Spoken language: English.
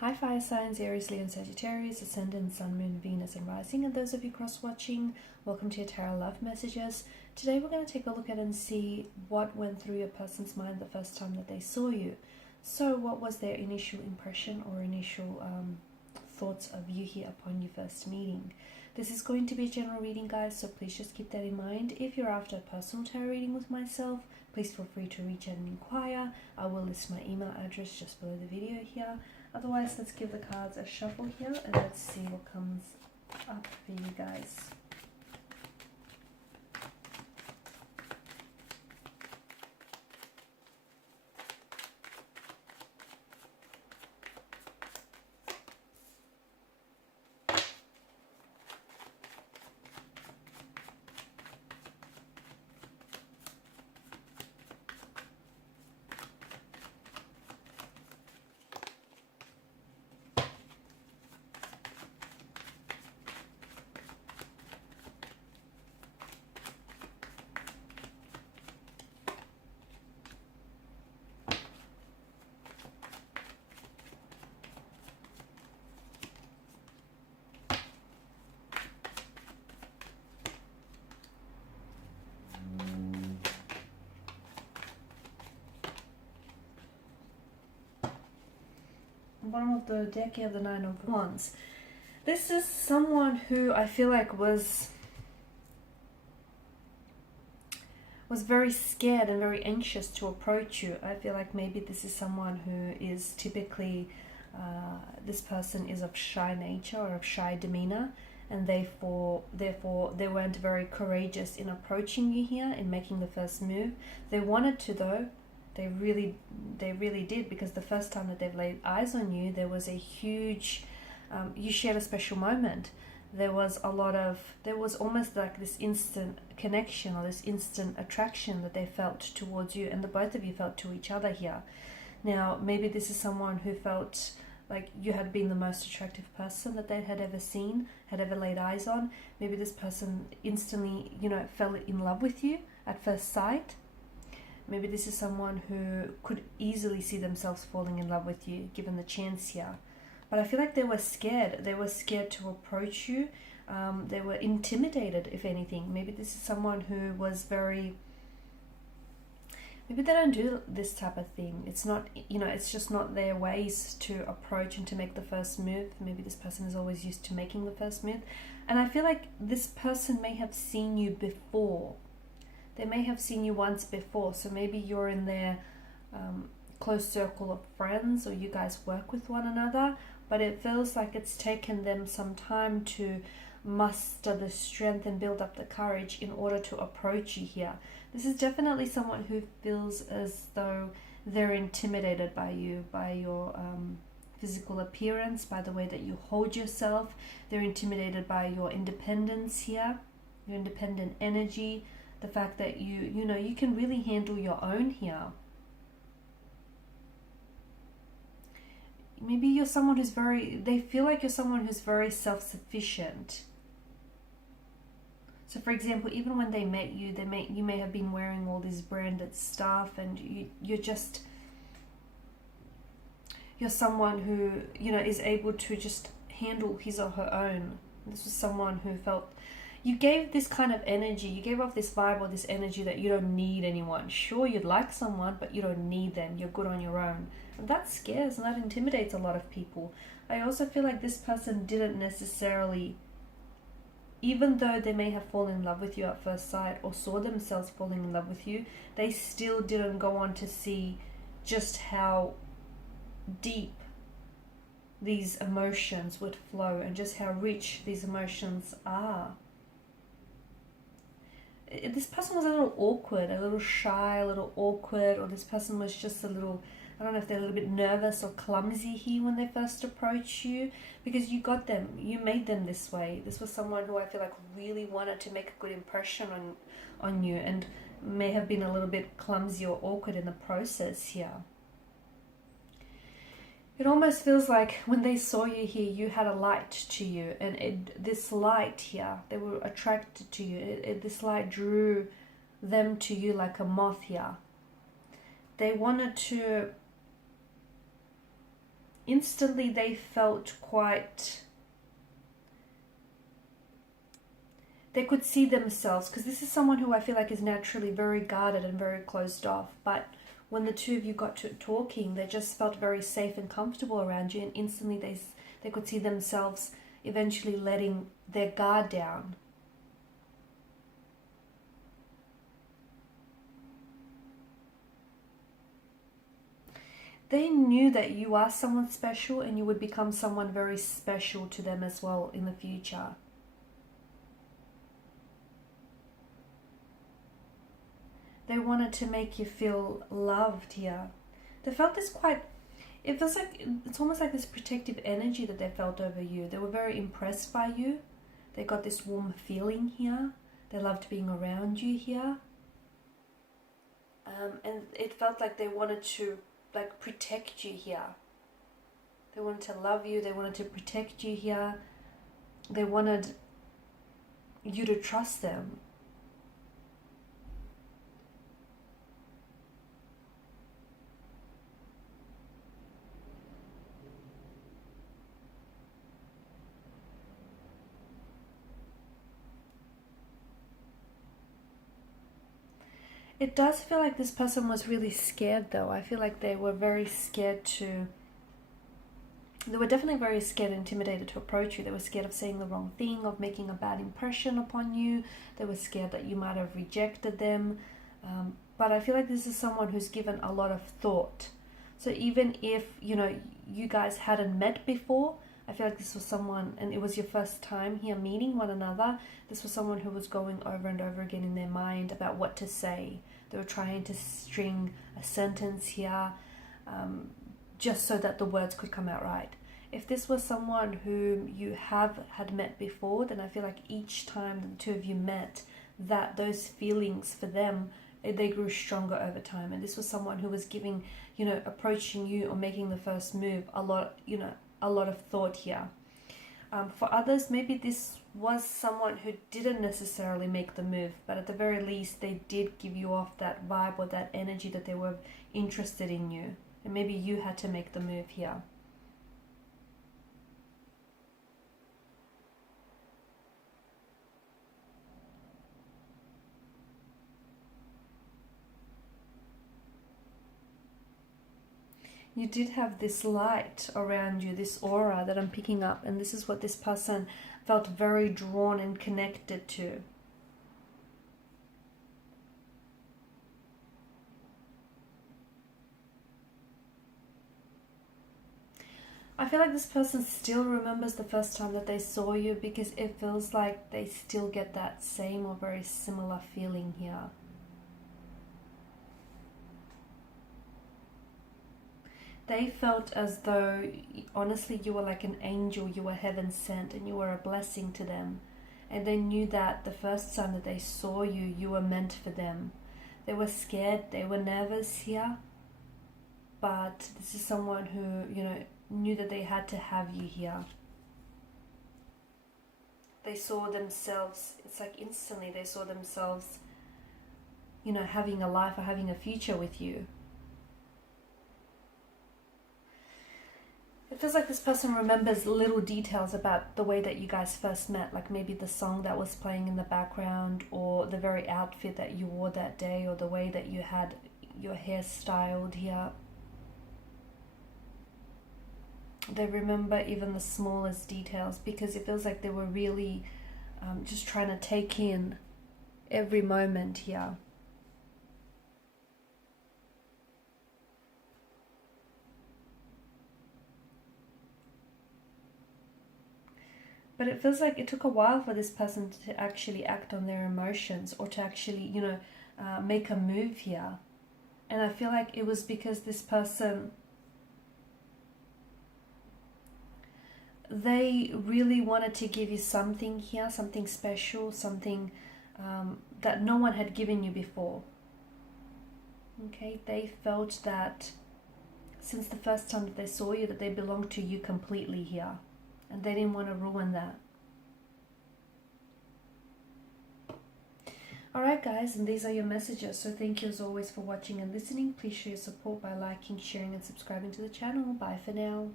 Hi fire signs, Aries, Leo and Sagittarius, Ascendant, Sun, Moon, Venus and Rising, and those of you cross-watching, welcome to your Tarot Love Messages. Today we're going to take a look at and see what went through your person's mind the first time that they saw you. So what was their initial impression or initial thoughts of you here upon your first meeting? This is going to be a general reading, guys, so please just keep that in mind. If you're after a personal tarot reading with myself, please feel free to reach out and inquire. I will list my email address just below the video here. Otherwise, let's give the cards a shuffle here and let's see what comes up for you guys. Bottom of the deck, you have the Nine of Wands. This is someone who I feel like was very scared and very anxious to approach you. I feel like maybe this is someone who is typically, this person is of shy nature or of shy demeanor, and therefore they weren't very courageous in approaching you here, in making the first move. They wanted to though. They really did, because the first time that they've laid eyes on you, there was a huge, you shared a special moment. There was almost like this instant connection or this instant attraction that they felt towards you, and the both of you felt to each other here. Now, maybe this is someone who felt like you had been the most attractive person that they had ever seen, had ever laid eyes on. Maybe this person instantly, fell in love with you at first sight. Maybe this is someone who could easily see themselves falling in love with you, given the chance here. But I feel like they were scared. They were scared to approach you. They were intimidated, if anything. Maybe this is someone who was very... Maybe they don't do this type of thing. It's not, it's just not their ways to approach and to make the first move. Maybe this person is always used to making the first move. And I feel like this person may have seen you before. They may have seen you once before, so maybe you're in their close circle of friends, or you guys work with one another, but it feels like it's taken them some time to muster the strength and build up the courage in order to approach you here. This is definitely someone who feels as though they're intimidated by you, by your physical appearance, by the way that you hold yourself. They're intimidated by your independence here, your independent energy, the fact that you can really handle your own here. Maybe you're someone who's they feel like you're someone who's very self-sufficient. So for example, even when they met you, you may have been wearing all this branded stuff, and you're someone who, is able to just handle his or her own. This was someone who felt... You gave this kind of energy, you gave off this vibe or this energy that you don't need anyone. Sure, you'd like someone, but you don't need them. You're good on your own. And that scares and that intimidates a lot of people. I also feel like this person didn't necessarily, even though they may have fallen in love with you at first sight or saw themselves falling in love with you, they still didn't go on to see just how deep these emotions would flow and just how rich these emotions are. This person was a little awkward, a little shy, a little awkward, or this person was just a little, I don't know if they're a little bit nervous or clumsy here when they first approached you, because you got them, you made them this way. This was someone who I feel like really wanted to make a good impression on you, and may have been a little bit clumsy or awkward in the process here. It almost feels like when they saw you here, you had a light to you, and this light here, they were attracted to you. This light drew them to you like a moth here. They wanted to instantly they felt quite, they could see themselves, because this is someone who I feel like is naturally very guarded and very closed off, but when the two of you got to talking, they just felt very safe and comfortable around you, and instantly they could see themselves eventually letting their guard down. They knew that you are someone special, and you would become someone very special to them as well in the future. They wanted to make you feel loved here. They felt this quite, it feels like, it's almost like this protective energy that they felt over you. They were very impressed by you. They got this warm feeling here. They loved being around you here. And it felt like they wanted to like protect you here. They wanted to love you. They wanted to protect you here. They wanted you to trust them. It does feel like this person was really scared though. I feel like they were very scared to, they were definitely very scared and intimidated to approach you. They were scared of saying the wrong thing, of making a bad impression upon you. They were scared that you might have rejected them. But I feel like this is someone who's given a lot of thought. So even if, you know, you guys hadn't met before, I feel like this was someone, and it was your first time here meeting one another, this was someone who was going over and over again in their mind about what to say. They were trying to string a sentence here, just so that the words could come out right. If this was someone whom you had met before, then I feel like each time the two of you met, that those feelings for them, they grew stronger over time. And this was someone who was giving, you know, approaching you or making the first move a lot, you know, a lot of thought here. For others, maybe this was someone who didn't necessarily make the move, but at the very least they did give you off that vibe or that energy that they were interested in you, and maybe you had to make the move here. You did have this light around you, this aura that I'm picking up, and this is what this person felt very drawn and connected to. I feel like this person still remembers the first time that they saw you, because it feels like they still get that same or very similar feeling here. They felt as though, honestly, you were like an angel, you were heaven sent, and you were a blessing to them. And they knew that the first time that they saw you, you were meant for them. They were scared, they were nervous here, but this is someone who, you know, knew that they had to have you here. They saw themselves, it's like instantly they saw themselves, you know, having a life or having a future with you. It feels like this person remembers little details about the way that you guys first met, like maybe the song that was playing in the background, or the very outfit that you wore that day, or the way that you had your hair styled here. They remember even the smallest details, because it feels like they were really just trying to take in every moment here. But it feels like it took a while for this person to actually act on their emotions, or to actually, you know, make a move here. And I feel like it was because this person, they really wanted to give you something here, something special, something that no one had given you before. Okay, they felt that since the first time that they saw you, that they belonged to you completely here. And they didn't want to ruin that. Alright guys, and these are your messages. So thank you as always for watching and listening. Please show your support by liking, sharing and subscribing to the channel. Bye for now.